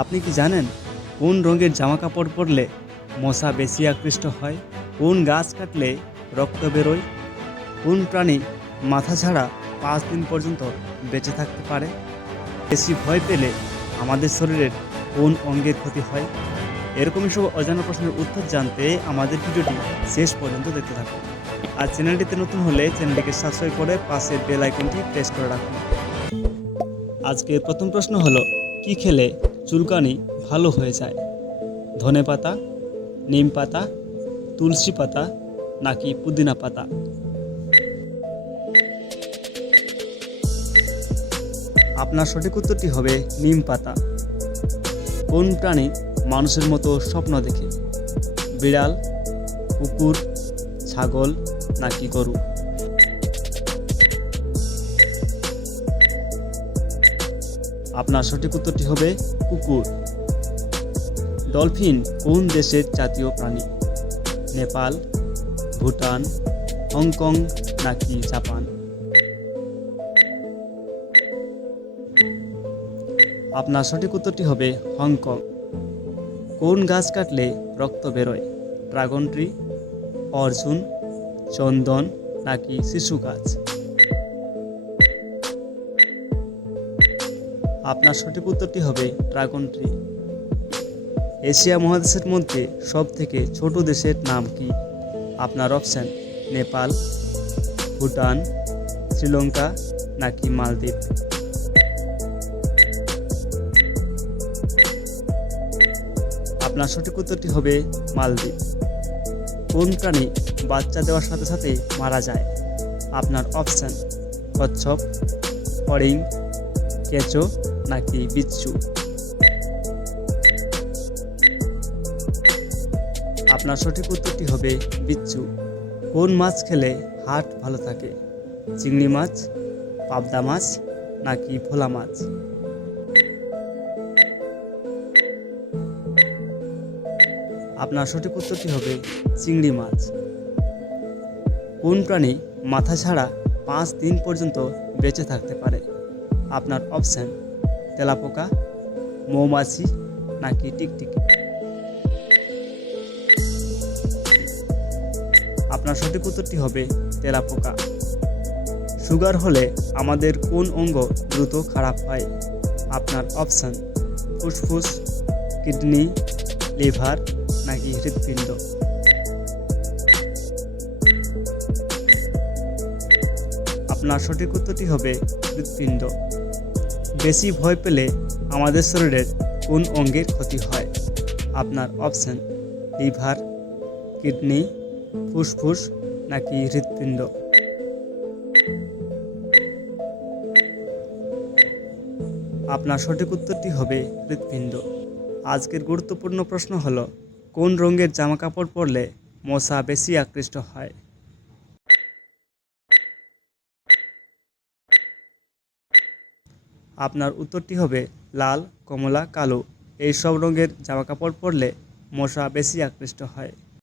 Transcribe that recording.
আপনি কি জানেন কোন রঙের জামা কাপড় পরলে মশা বেশি আকৃষ্ট হয়? কোন গাছ কাটলে রক্ত বেরোয়? কোন প্রাণী মাথা ছাড়া 5 দিন পর্যন্ত বেঁচে থাকতে পারে? বেশি ভয় পেলে আমাদের শরীরের কোন অঙ্গের ক্ষতি হয়? এরকমই সব অজানা প্রশ্নের উত্তর জানতে আমাদের ভিডিওটি শেষ পর্যন্ত দেখতে থাকুন। আর চ্যানেলটিতে নতুন হলে চ্যানেলটিকে সাবস্ক্রাইব করে পাশের বেল আইকনটি প্রেস করে রাখুন। আজকের প্রথম প্রশ্ন হলো, কি খেলে চুলকানি ভালো হয়ে যায়? ধনেপাতা, নিম পাতা, তুলসী পাতা নাকি পুদিনা পাতা? আপনার সঠিক উত্তরটি হবে নিম পাতা। কোন প্রাণী মানুষের মতো স্বপ্ন দেখে? বিড়াল, কুকুর, ছাগল নাকি গরু? আপনার সঠিক উত্তরটি হবে কুকুর। ডলফিন কোন দেশের জাতীয় প্রাণী? নেপাল, ভুটান, হংকং নাকি জাপান? আপনার সঠিক উত্তরটি হবে হংকং। কোন গাছ কাটলে রক্ত বেরোয়? ড্রাগন ট্রি, অর্জুন, চন্দন নাকি শিশু গাছ? আপনার সঠিক উত্তরটি হবে ড্রাগন ট্রি। এশিয়া মহাদেশের মধ্যে সবথেকে ছোট দেশের নাম কি? আপনার অপশান: নেপাল, ভুটান, শ্রীলঙ্কা নাকি মালদ্বীপ? আপনার সঠিক উত্তরটি হবে মালদ্বীপ। কোন প্রাণী বাচ্চা দেওয়ার সাথে সাথে মারা যায়? আপনার অপশান: কচ্ছপ, হরিণ, কেঁচো নাকি বিচ্ছু? আপনার সঠিক উত্তরটি হবে বিচ্ছু। কোন মাছ খেলে হার্ট ভালো থাকে? চিংড়ি মাছ, পাবদা মাছ নাকি ভোলা মাছ? আপনার সঠিক উত্তরটি হবে চিংড়ি মাছ। কোন প্রাণী মাথা ছাড়া 5 দিন পর্যন্ত বেঁচে থাকতে পারে? আপনার অপশান: তেলাপোকা, মৌমাছি নাকি টিকটিকি? আপনার সঠিক উত্তরটি হবে তেলাপোকা। সুগার হলে আমাদের কোন অঙ্গ দ্রুত খারাপ হয়? আপনার অপশান: ফুসফুস, কিডনি, লিভার নাকি হৃৎপিণ্ড? আপনার সঠিক উত্তরটি হবে হৃৎপিণ্ড। বেশি ভয় পেলে আমাদের শরীরের কোন অঙ্গের ক্ষতি হয়? আপনার অপশান: লিভার, কিডনি, ফুসফুস নাকি হৃৎপিণ্ড? আপনার সঠিক উত্তরটি হবে হৃৎপিণ্ড। আজকের গুরুত্বপূর্ণ প্রশ্ন হলো, কোন রঙের জামা কাপড় পরলে মশা বেশি আকৃষ্ট হয়? আপনার উত্তরটি হবে লাল, কমলা, কালো। এই সব রঙের জামা কাপড় পরলে মশা বেশি আকৃষ্ট হয়।